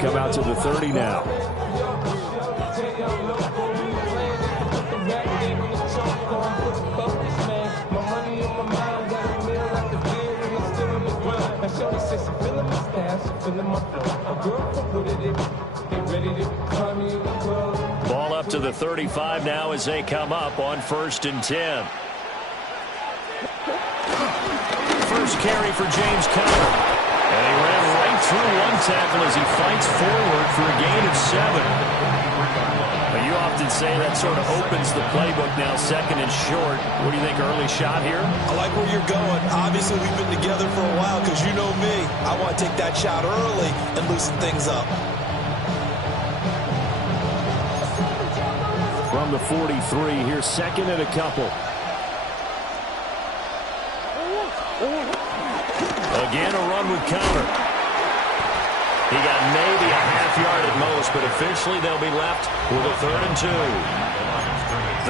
come out to the 30 now. Ball up to the 35 now as they come up on 1st and 10. First carry for James Conner. And he ran right through one tackle as he fights forward for a gain of 7. But you often say that sort of opens the playbook now, 2nd and short. What do you think, early shot here? I like where you're going. Obviously, we've been together for a while because you know me. I want to take that shot early and loosen things up. From the 43, here's 2nd and a couple. Again, a run with Conner. He got maybe a half yard at most, but officially they'll be left with a 3rd and 2.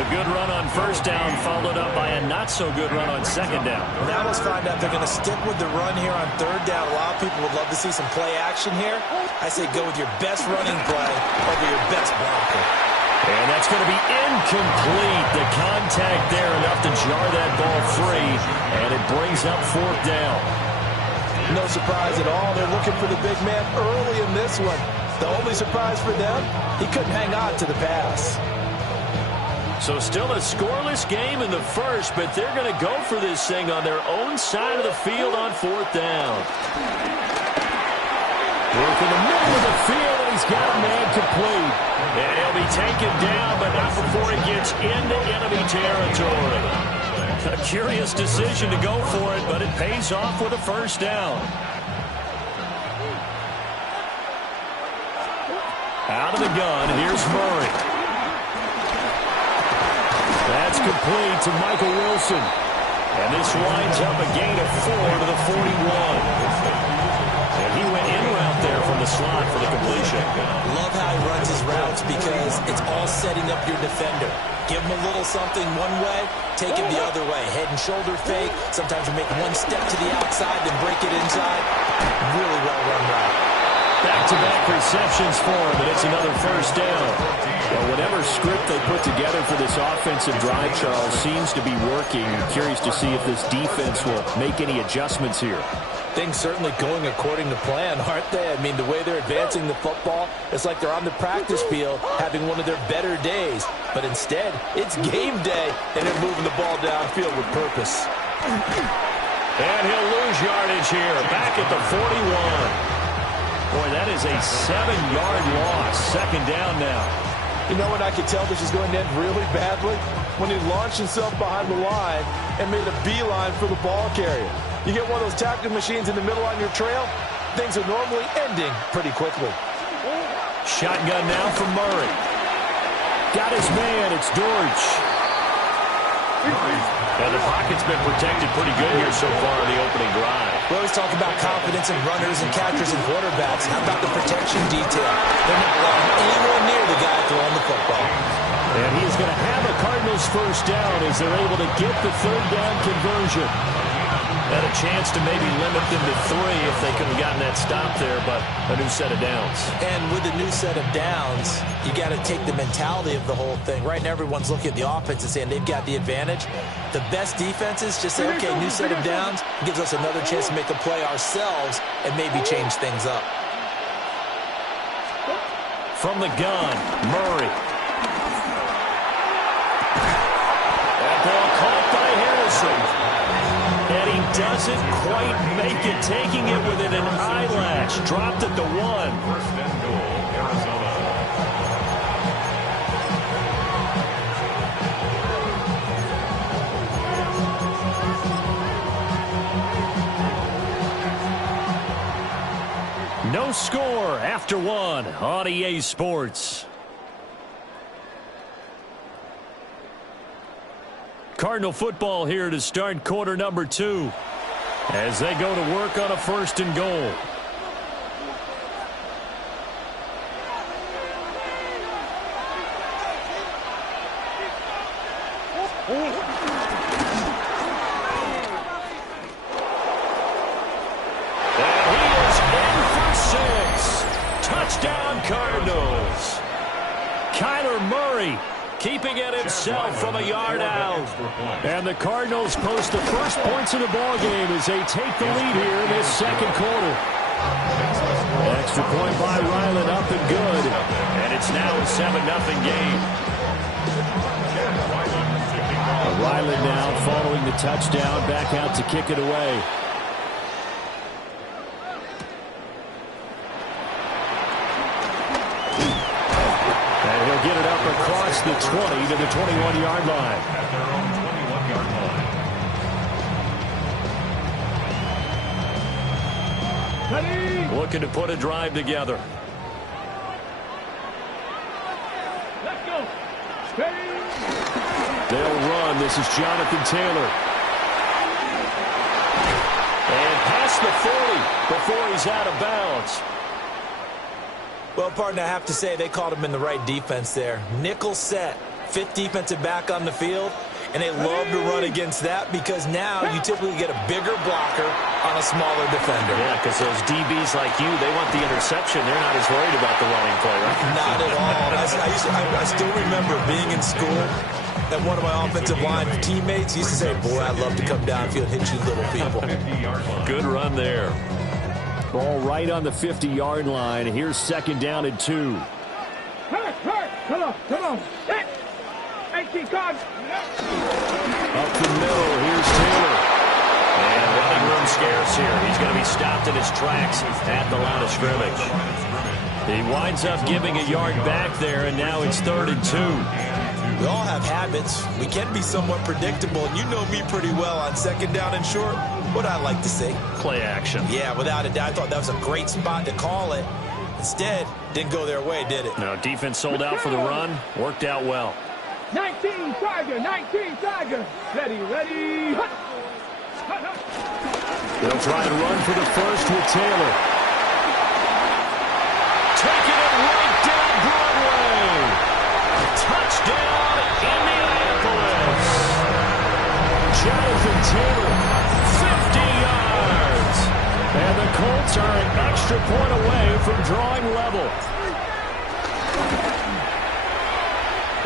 The good run on 1st down followed up by a not-so-good run on 2nd down. Now let's find out if they're going to stick with the run here on 3rd down. A lot of people would love to see some play action here. I say go with your best running play over your best blocker. And that's going to be incomplete. The contact there enough to jar that ball free, and it brings up 4th down. No surprise at all. They're looking for the big man early in this one. The only surprise for them, he couldn't hang on to the pass. So still a scoreless game in the 1st, but they're going to go for this thing on their own side of the field on 4th down. Work in the middle of the field, and he's got a man complete. And he'll be taken down, but not before he gets into enemy territory. A curious decision to go for it, but it pays off with a 1st down. Out of the gun, here's Murray. That's complete to Michael Wilson. And this winds up a gain of 4 to the 41. And he went in route there from the slot for the completion. Love how he runs his routes because it's all setting up your defender. Give him a little something one way, take it the other way. Head and shoulder fake. Sometimes you make one step to the outside, then break it inside. Really well-run route. Back-to-back receptions for him, and it's another 1st down. Well, whatever script they put together for this offensive drive, Charles, seems to be working. I'm curious to see if this defense will make any adjustments here. Things certainly going according to plan, aren't they? I mean, the way they're advancing the football, it's like they're on the practice field having one of their better days. But instead, it's game day, and they're moving the ball downfield with purpose. And he'll lose yardage here, back at the 41. Boy, that is a 7-yard loss. 2nd down now. You know when I could tell this is going to end really badly? When he launched himself behind the line and made a beeline for the ball carrier. You get one of those tackling machines in the middle on your trail, things are normally ending pretty quickly. Shotgun now from Murray. Got his man, it's Dortch. And the pocket's been protected pretty good here so far in the opening drive. We always talk about confidence in runners and catchers and quarterbacks. How about the protection detail? They're not allowing anyone near the guy throwing the football. And he is going to have a Cardinals 1st down as they're able to get the 3rd down conversion. Had a chance to maybe limit them to 3 if they could have gotten that stop there, but a new set of downs. And with a new set of downs, you got to take the mentality of the whole thing. Right now, everyone's looking at the offense and saying they've got the advantage. The best defenses just say, okay, new set of downs, gives us another chance to make a play ourselves and maybe change things up. From the gun, Murray. That ball caught by Harrison. And he doesn't quite make it, taking it within an eyelash. Dropped at the 1. 1st and goal, Arizona. No score after 1 on EA Sports. Cardinal football here to start quarter number 2 as they go to work on a 1st and goal. Touchdown, Cardinals. Kyler Murray keeping it himself from a yard out. And the Cardinals post the first points of the ballgame as they take the lead here in this second quarter. Extra point by Ryland, up and good. And it's now a 7-0 game. Ryland now following the touchdown, back out to kick it away. And he'll get it up across the 20 to the 21-yard line. Looking to put a drive together. Let's go. They'll run. This is Jonathan Taylor. And past the 40 before he's out of bounds. Well, partner, I have to say they caught him in the right defense there. Nickel set, fifth defensive back on the field, and they love to run against that because now you typically get a bigger blocker on a smaller defender. Yeah, because those DBs like you, they want the interception. They're not as worried about the running play, right? Not at all. I still remember being in school, and one of my offensive line teammates used to say, boy, I'd love to come downfield and hit you little people. Good run there. Ball right on the 50-yard line. Here's second down and 2. Hurt. Come on. Hit. 18 cards. Up the middle, here's Taylor. And running room scarce here. He's going to be stopped in his tracks at the line of scrimmage. He winds up giving a yard back there, and now it's 3rd and 2. We all have habits. We can be somewhat predictable, and you know me pretty well on second down and short. What I like to say? Play action. Yeah, without a doubt. I thought that was a great spot to call it. Instead, didn't go their way, did it? No, defense sold out for the run. Worked out well. 19 Tiger. Ready. They'll try to run for the first with Taylor. Taking it right down Broadway. Touchdown, Indianapolis. Jonathan Taylor, 50 yards. And the Colts are an extra point away from drawing level.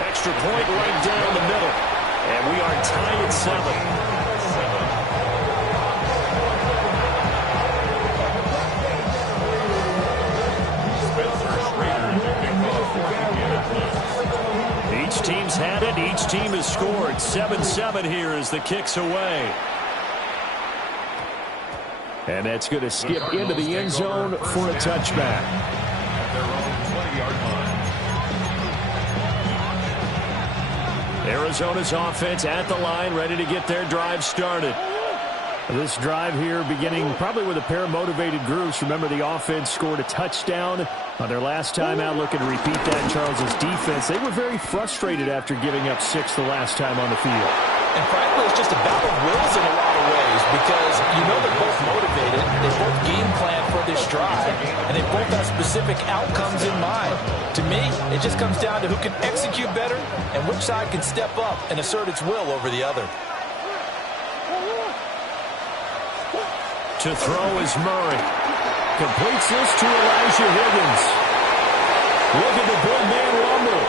Extra point right down the middle. And we are tied at 7. Each team's had it. Each team has scored. 7-7 here as the kick's away. And that's going to skip into the end zone for a touchback. Arizona's offense at the line, ready to get their drive started. This drive here beginning probably with a pair of motivated groups. Remember, the offense scored a touchdown on their last time out. Looking to repeat that in Charles's defense. They were very frustrated after giving up 6 the last time on the field. And frankly, it's just a battle of wills in a lot of ways because you know they're both motivated. They both game plan for this drive, and they both have specific outcomes in mind. To me, it just comes down to who can execute better and which side can step up and assert its will over the other. To throw is Murray. Completes this to Elijah Higgins. Look at the big man rumble.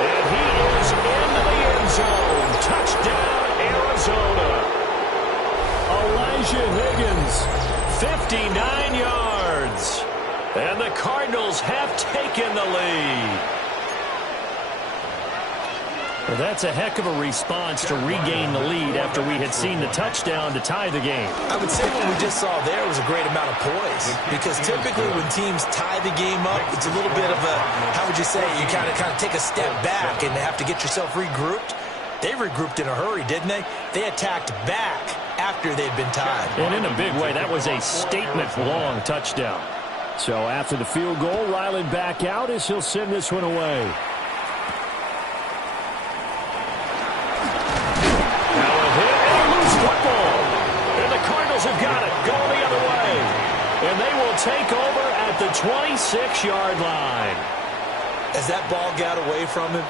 And he is into the end zone. Touchdown, Arizona. Elijah Higgins, 59 yards. And the Cardinals have taken the lead. Well, that's a heck of a response to regain the lead after we had seen the touchdown to tie the game. I would say what we just saw there was a great amount of poise because typically when teams tie the game up, it's a little bit of a, how would you say, you kind of take a step back and have to get yourself regrouped. They regrouped in a hurry, didn't they? They attacked back after they'd been tied. And in a big way, that was a statement-long touchdown. So after the field goal, Ryland back out as he'll send this one away. Have got it, going the other way. And they will take over at the 26-yard line. As that ball got away from him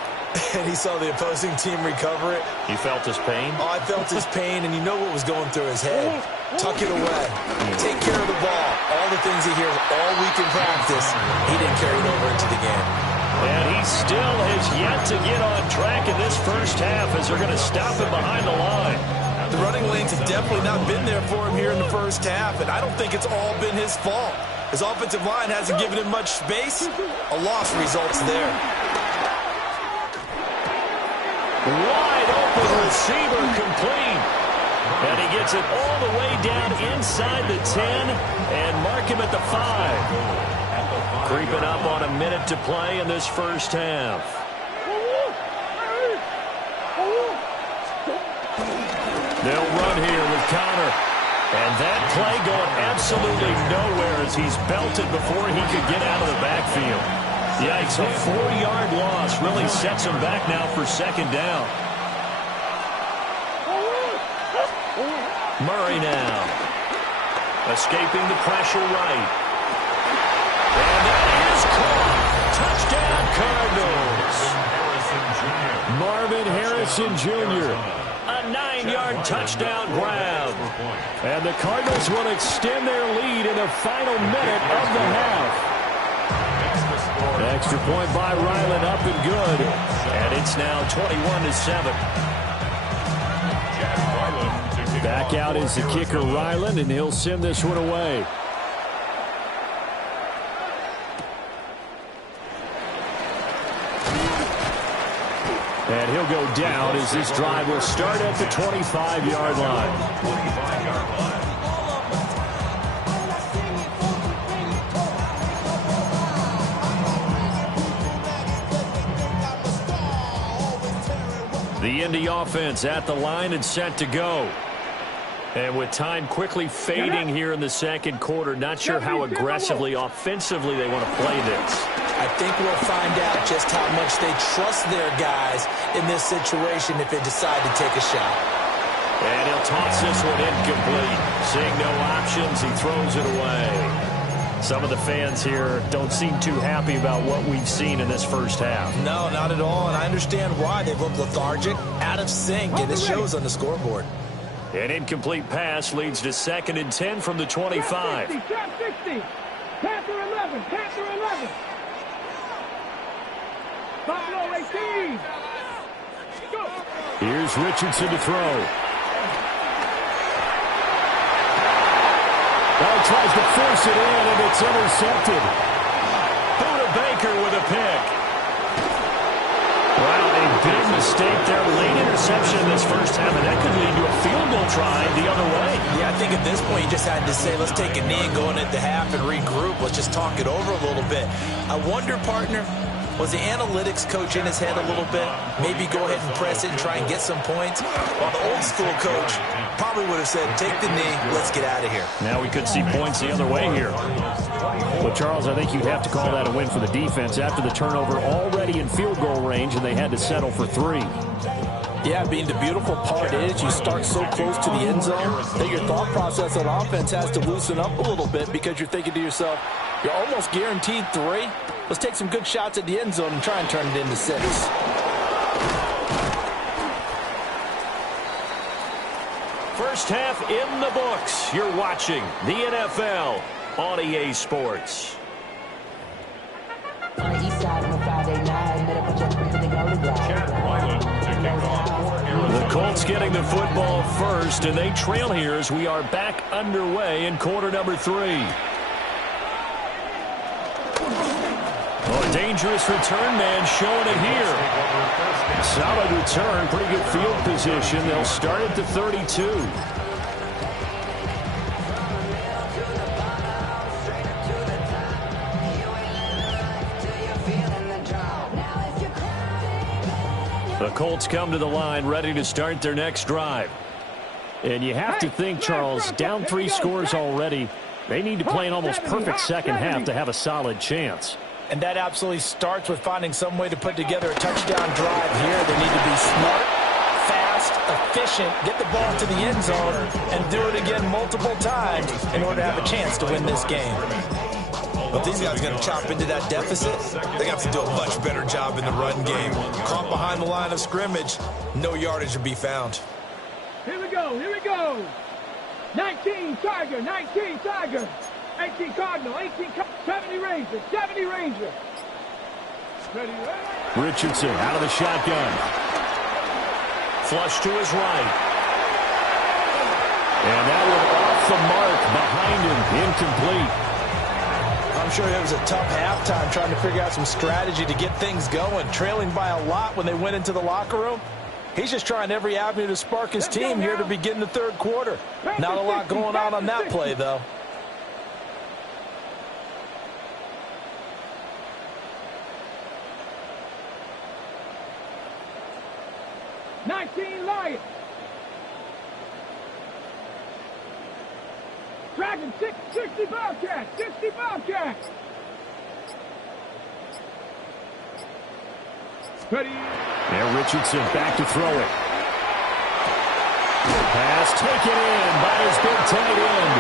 and he saw the opposing team recover it. You felt his pain? Oh, I felt his pain, and you know what was going through his head. Tuck it away. Take care of the ball. All the things things he hears all week in practice, he didn't carry it over into the game. And he still has yet to get on track in this first half as they're going to stop him behind the line. The running lanes have definitely not been there for him here in the first half, and I don't think it's all been his fault. His offensive line hasn't given him much space. A loss results there. Wide open receiver complete. And he gets it all the way down inside the 10 and mark him at the 5. Creeping up on a minute to play in this first half. They'll run here with Connor. And that play going absolutely nowhere as he's belted before he could get out of the backfield. Yikes, a 4-yard loss really sets him back now for second down. Murray now. Escaping the pressure right. And that is caught. Touchdown, Cardinals. Marvin Harrison Jr. A 9-yard touchdown grab. And the Cardinals will extend their lead in the final minute of the half. Extra point by Ryland up and good. And it's now 21-7. Back out is the kicker, Ryland, and he'll send this one away. And he'll go down as this drive will start at the 25-yard line. The Indy offense at the line and set to go. And with time quickly fading here in the second quarter, not sure how aggressively, offensively they want to play this. I think we'll find out just how much they trust their guys in this situation if they decide to take a shot. And he'll toss this one incomplete. Seeing no options, he throws it away. Some of the fans here don't seem too happy about what we've seen in this first half. No, not at all, and I understand why. They've looked lethargic, out of sync, and it shows on the scoreboard. An incomplete pass leads to 2nd and 10 from the 25. Trap 60. Panther 11. Panther 11. Buffalo 18. Go. Here's Richardson to throw. He tries to force it in, and it's intercepted. Buda Baker with a pick. Well, a big mistake there. Late interception in this first half, and that could lead to a field goal try the other way. Yeah, I think at this point you just had to say, let's take a knee and go into half and regroup. Let's just talk it over a little bit. I wonder, partner, was the analytics coach in his head a little bit? Maybe go ahead and press it and try and get some points? While the old school coach probably would have said, take the knee, let's get out of here. Now we could see points the other way here. But, Charles, I think you'd have to call that a win for the defense after the turnover already in field goal range, and they had to settle for 3. Yeah, being the beautiful part is you start so close to the end zone that your thought process on offense has to loosen up a little bit because you're thinking to yourself, you're almost guaranteed 3. Let's take some good shots at the end zone and try and turn it into 6. First half in the books. You're watching the NFL on EA Sports. On the east side on a Friday night, met up with just for the The Colts getting the football first, and they trail here as we are back underway in quarter number 3. Oh, a dangerous return man showing it here. Solid return, pretty good field position. They'll start at the 32. The Colts come to the line ready to start their next drive. And you have to think, Charles, down 3 scores already. They need to play an almost perfect second half to have a solid chance. And that absolutely starts with finding some way to put together a touchdown drive here. They need to be smart, fast, efficient, get the ball to the end zone, and do it again multiple times in order to have a chance to win this game. But these guys are going to chop into that deficit. They got to do a much better job in the run game. Caught behind the line of scrimmage, no yardage to be found. Here we go. Here we go. 19 Tiger. 19 Tiger. 18 Cardinal, 70 Ranger, 70 Ranger. Richardson out of the shotgun. Flush to his right. And that one off the mark behind him, incomplete. I'm sure it was a tough halftime trying to figure out some strategy to get things going. Trailing by a lot when they went into the locker room. He's just trying every avenue to spark his team here to begin the third quarter. Not a lot going on that play, though. Lions. Dragon 60 Bobcats, 60 Bobcats. Ready. And Richardson back to throw it. Pass taken in by his big tight end.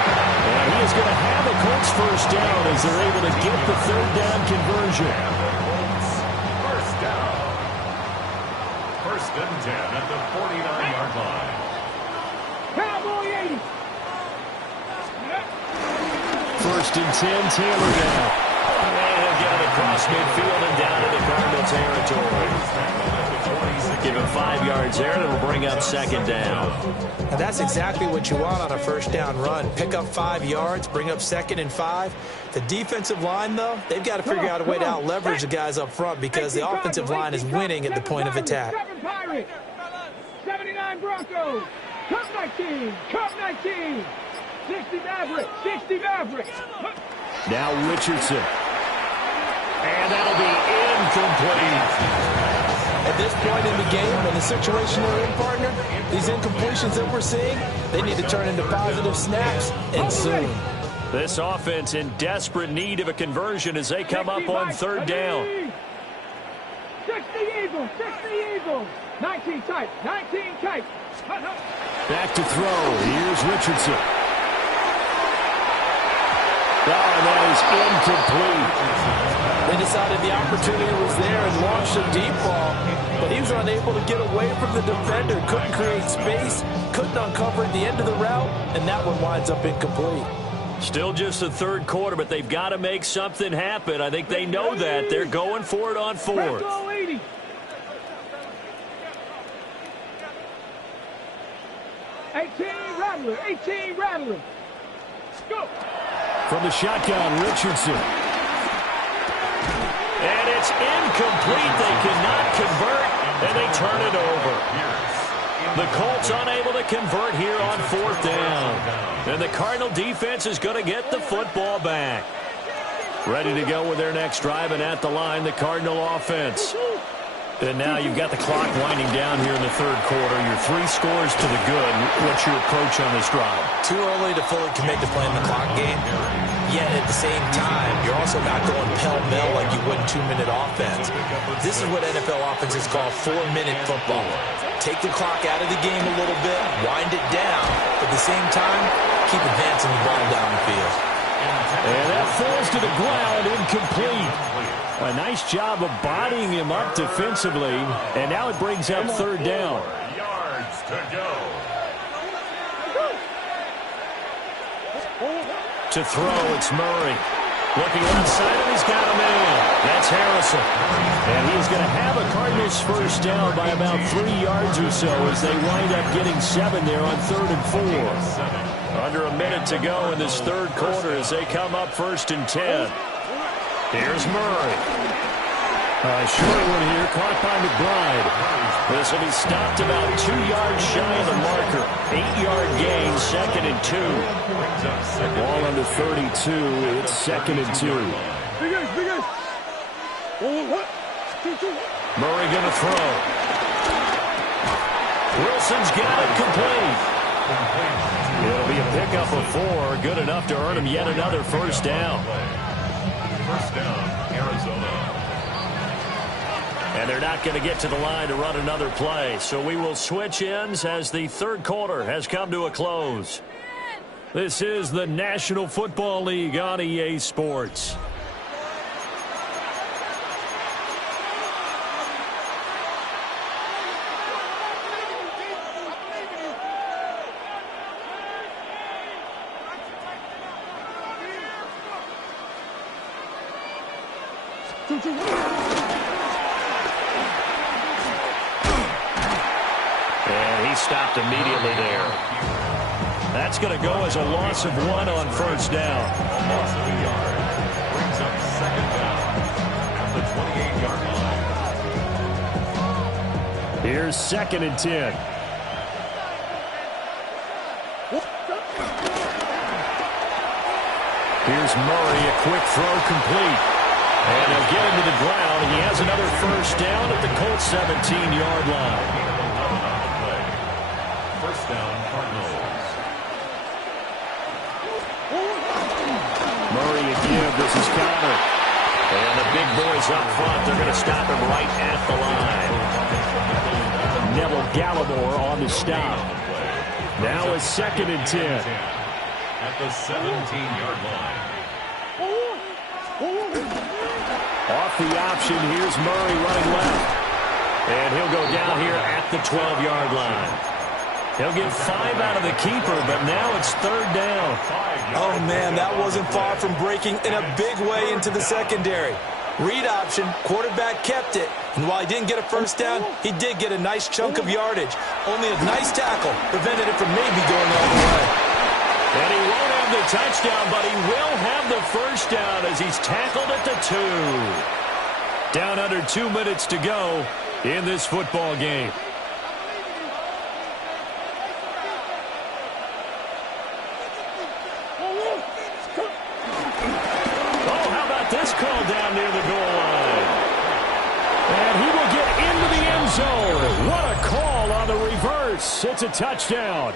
And he is going to have a Colts first down as they're able to get the third down conversion. First down. First and 10 at the 49-yard line. Cowboy 80. First and 10, Taylor down. And he'll get it across midfield and down into Cardinal territory. Give him 5 yards there, and it'll bring up second down. And that's exactly what you want on a first down run. Pick up 5 yards, bring up second and 5. The defensive line, though, they've got to figure out a way to out-leverage the guys up front because the offensive line is winning at the point of attack. 7 Pirates, 79 Broncos, Cup 19, Cup 19, 60 Mavericks, 60 Mavericks. Now Richardson. And that'll be incomplete. At this point in the game and the situation they're in, partner, these incompletions that we're seeing, they need to turn into positive snaps, and soon. This offense in desperate need of a conversion as they come up on third down. 60 Eagles, 60 Eagles. 19 tight, 19 tight. Back to throw. Here's Richardson. Oh, and that is incomplete. They decided the opportunity was there and launched a deep ball, but he was unable to get away from the defender, couldn't create space, couldn't uncover at the end of the route, and that one winds up incomplete. Still just the third quarter, but they've got to make something happen. I think they know that. They're going for it on fourth. 18 Rattler, 18 Rattler. Go. From the shotgun, Richardson. And it's incomplete. They cannot convert, and they turn it over. The Colts unable to convert here on fourth down. And the Cardinal defense is going to get the football back. Ready to go with their next drive, and at the line, the Cardinal offense. And now you've got the clock winding down here in the third quarter. You're 3 scores to the good. What's your approach on this drive? Too early to fully commit to playing the clock game. Yet at the same time, you're also not going pell-mell like you would in 2-minute offense. This is what NFL offenses call 4-minute football. Take the clock out of the game a little bit, wind it down, but at the same time, keep advancing the ball down the field. And that falls to the ground, incomplete. A nice job of bodying him up defensively, and now it brings up third down. 4 yards to go. To throw, it's Murray. Looking outside, and he's got a man. That's Harrison. And he's going to have a Cardinals first down by about 3 yards or so as they wind up getting 7 there on 3rd and 4. Under a minute to go in this third quarter as they come up 1st and 10. Here's Murray. Short one here, caught by McBride. This will be stopped about 2 yards shy of the marker. 8-yard gain, 2nd and 2. Ball under 32, it's 2nd and 2. Murray going to throw. Wilson's got it complete. It'll be a pickup of 4, good enough to earn him yet another first down. First down, Arizona. And they're not going to get to the line to run another play. So we will switch ends as the third quarter has come to a close. This is the National Football League on EA Sports. And he stopped immediately there. That's going to go as a loss of 1 on first down. A loss of a yard. Brings up second down at the 28-yard line. Here's 2nd and 10. Here's Murray, a quick throw complete. And he'll get him to the ground. He has another first down at the Colts 17-yard line. First down, Cardinals. Murray a give. This is Connor. And the big boys up front, they're going to stop him right at the line. Neville Gallimore on the stop. Now it's 2nd and 10. At the 17-yard line. Off the option, here's Murray running left. And he'll go down here at the 12-yard line. He'll get 5 out of the keeper, but now it's 3rd down. Oh, man, that wasn't far from breaking in a big way into the secondary. Read option, quarterback kept it. And while he didn't get a first down, he did get a nice chunk of yardage. Only a nice tackle prevented it from maybe going all the way. And he won't have the touchdown, but he will have the first down as he's tackled at the 2. Down under 2 minutes to go in this football game. Oh, how about this call down near the goal line? And he will get into the end zone. What a call on the reverse. It's a touchdown.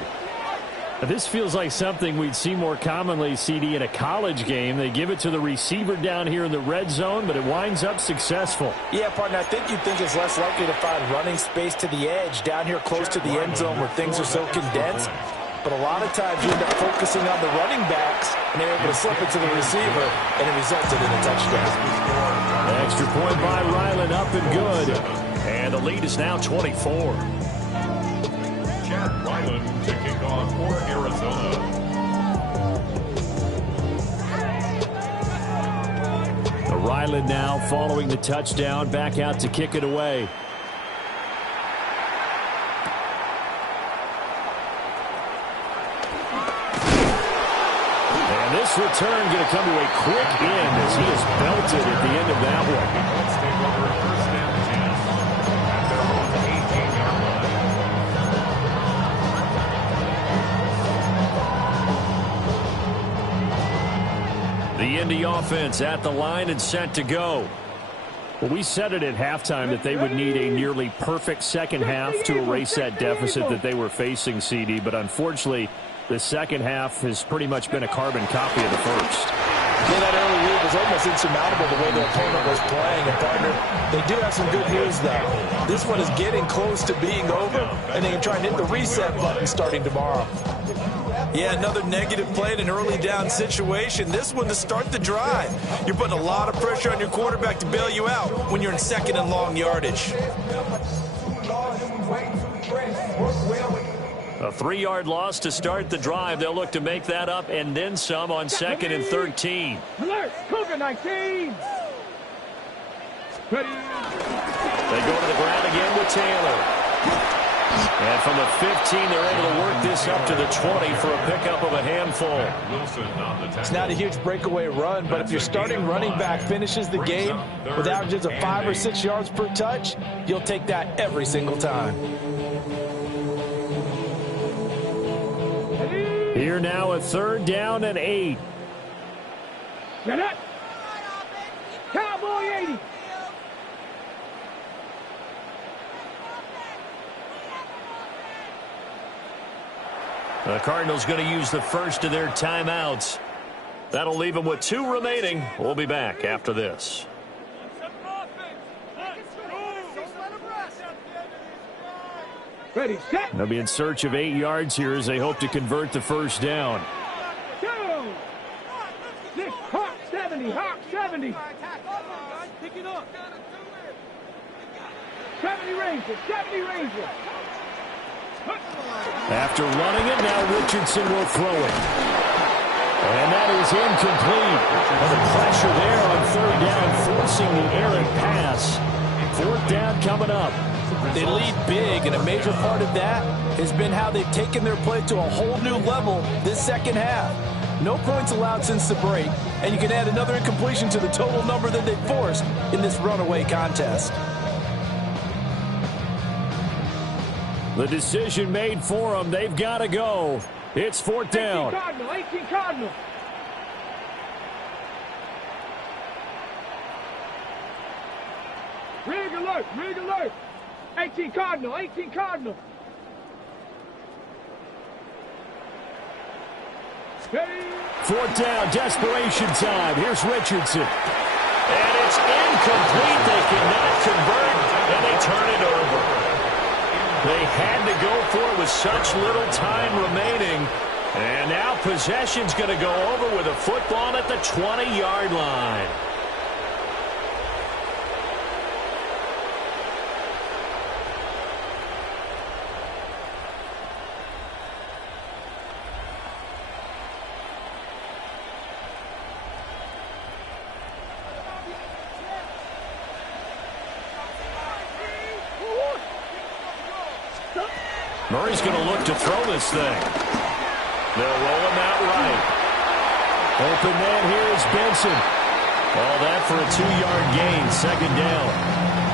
This feels like something we'd see more commonly, CD, in a college game. They give it to the receiver down here in the red zone, but it winds up successful. Yeah, partner, I think you'd think it's less likely to find running space to the edge down here close to the end zone where things are so condensed. But a lot of times you end up focusing on the running backs, and they're able to slip it to the receiver, and it resulted in a touchdown. Extra point by Ryland, up and good. And the lead is now 24. Chad Ryland to kick off for Arizona. Ryland now following the touchdown, back out to kick it away. And this return going to come to a quick end as he is belted at the end of that one. Let's take over first and 10 at their own 18-yard line. The Indy offense at the line and set to go. Well, we said it at halftime that they would need a nearly perfect second half to erase that deficit that they were facing, CD. But unfortunately, the second half has pretty much been a carbon copy of the first. Yeah, that early lead was almost insurmountable the way the opponent was playing. And, partner, they do have some good news, though. This one is getting close to being over, and they can try and hit the reset button starting tomorrow. Yeah, another negative play in an early down situation. This one to start the drive. You're putting a lot of pressure on your quarterback to bail you out when you're in 2nd and long yardage. A 3-yard loss to start the drive. They'll look to make that up and then some on 2nd and 13. Alert! Cougar 19! Ready? They go to the ground again with Taylor. And from the 15, they're able to work this up to the 20 for a pickup of a handful. Wilson on the tackle. It's not a huge breakaway run, but if your starting running back finishes the game with averages of 5 or 6 yards per touch, you'll take that every single time. Here now a 3rd down and 8. Get up! Cowboy 80! The Cardinals going to use the first of their timeouts. That'll leave them with 2 remaining. We'll be back after this. Ready, set! They'll be in search of 8 yards here as they hope to convert the first down. Go! This Hawk 70, Hawk 70! Pick it up! 70 Ranger, 70 Ranger! After running it, now Richardson will throw it. And that is incomplete. And the pressure there on 3rd down forcing the errant pass. 4th down coming up. They lead big, and a major part of that has been how they've taken their play to a whole new level this second half. No points allowed since the break, and you can add another incompletion to the total number that they forced in this runaway contest. The decision made for them. They've got to go. It's 4th down. 18 Cardinal, 18 Cardinal. Rig alert, rig alert. 18 Cardinal, 18 Cardinal. Steady. 4th down, desperation time. Here's Richardson. And it's incomplete. They cannot convert, and they turn it over. They had to go for it with such little time remaining. And now possession's going to go over with a football at the 20-yard line. Murray's going to look to throw this thing. They'll roll him out right. Open man here is Benson. All that for a 2-yard gain, 2nd down.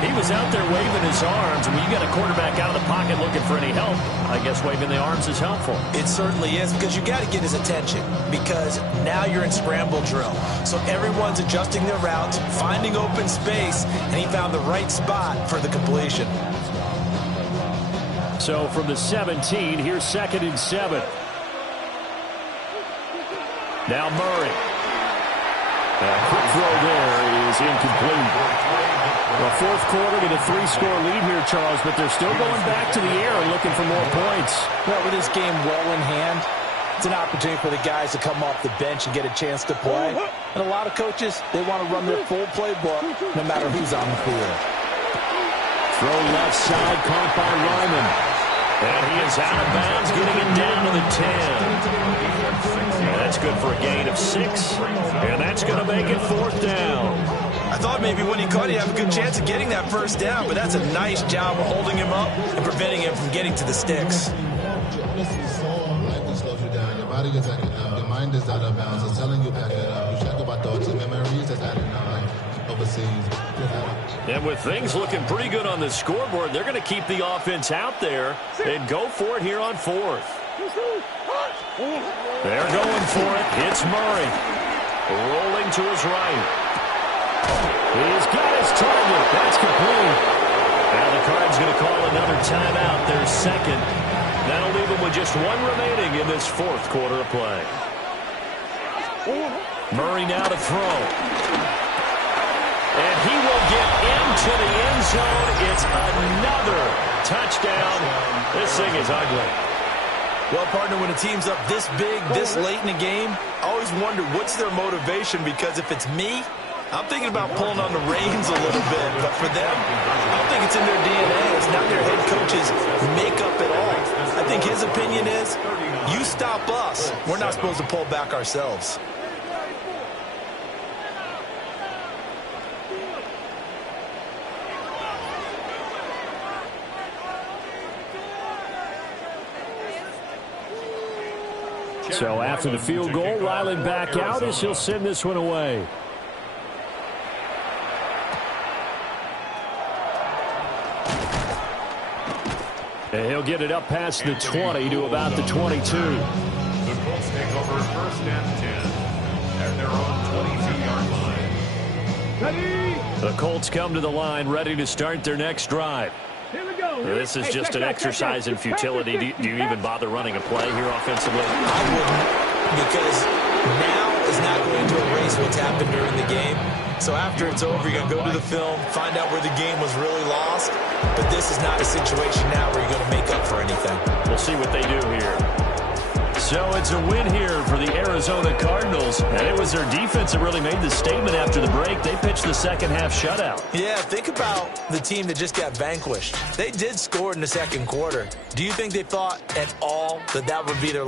He was out there waving his arms, and when you got a quarterback out of the pocket looking for any help, I guess waving the arms is helpful. It certainly is, because you got to get his attention, because now you're in scramble drill. So everyone's adjusting their routes, finding open space, and he found the right spot for the completion. So from the 17, here's 2nd and 7. Now Murray. A quick throw there is incomplete. The 4th quarter with a 3-score lead here, Charles, but they're still going back to the air and looking for more points. Well, with this game well in hand, it's an opportunity for the guys to come off the bench and get a chance to play. And a lot of coaches, they want to run their full playbook no matter who's on the field. Throw left side, caught by Ryman. And he is out of bounds, getting it down to the 10. And that's good for a gain of 6. And that's going to make it 4th down. I thought maybe when he caught it, he'd have a good chance of getting that 1st down, but that's a nice job of holding him up and preventing him from getting to the sticks. Your body is acting up. Your mind is out of bounds. It's telling you back it up. You check about thoughts and memories that's adding up. Overseas. And with things looking pretty good on the scoreboard, they're going to keep the offense out there and go for it here on 4th. They're going for it. It's Murray. Rolling to his right. He's got his target. That's complete. Now the Cards going to call another timeout. Their 2nd. That'll leave them with just 1 remaining in this 4th quarter of play. Murray now to throw. And he will get into the end zone. It's another touchdown. This thing is ugly. Well, partner, when a team's up this big, this late in the game, I always wonder what's their motivation, because if it's me, I'm thinking about pulling on the reins a little bit. But for them, I don't think it's in their DNA. It's not their head coach's makeup at all. I think his opinion is, you stop us. We're not supposed to pull back ourselves. So after the field goal, Ryland back out as he'll send this one away. And he'll get it up past the 20 to about the 22. The Colts take over 1st and 10 at their own 22-yard line. Ready? The Colts come to the line ready to start their next drive. Here we go. This is just an exercise in futility. Do you even bother running a play here offensively? I wouldn't, because now is not going to erase what's happened during the game. So after it's over, you're going to go to the film, find out where the game was really lost. But this is not a situation now where you're going to make up for anything. We'll see what they do here. So it's a win here for the Arizona Cardinals. And it was their defense that really made the statement after the break. They pitched the second half shutout. Yeah, think about the team that just got vanquished. They did score in the 2nd quarter. Do you think they thought at all that that would be their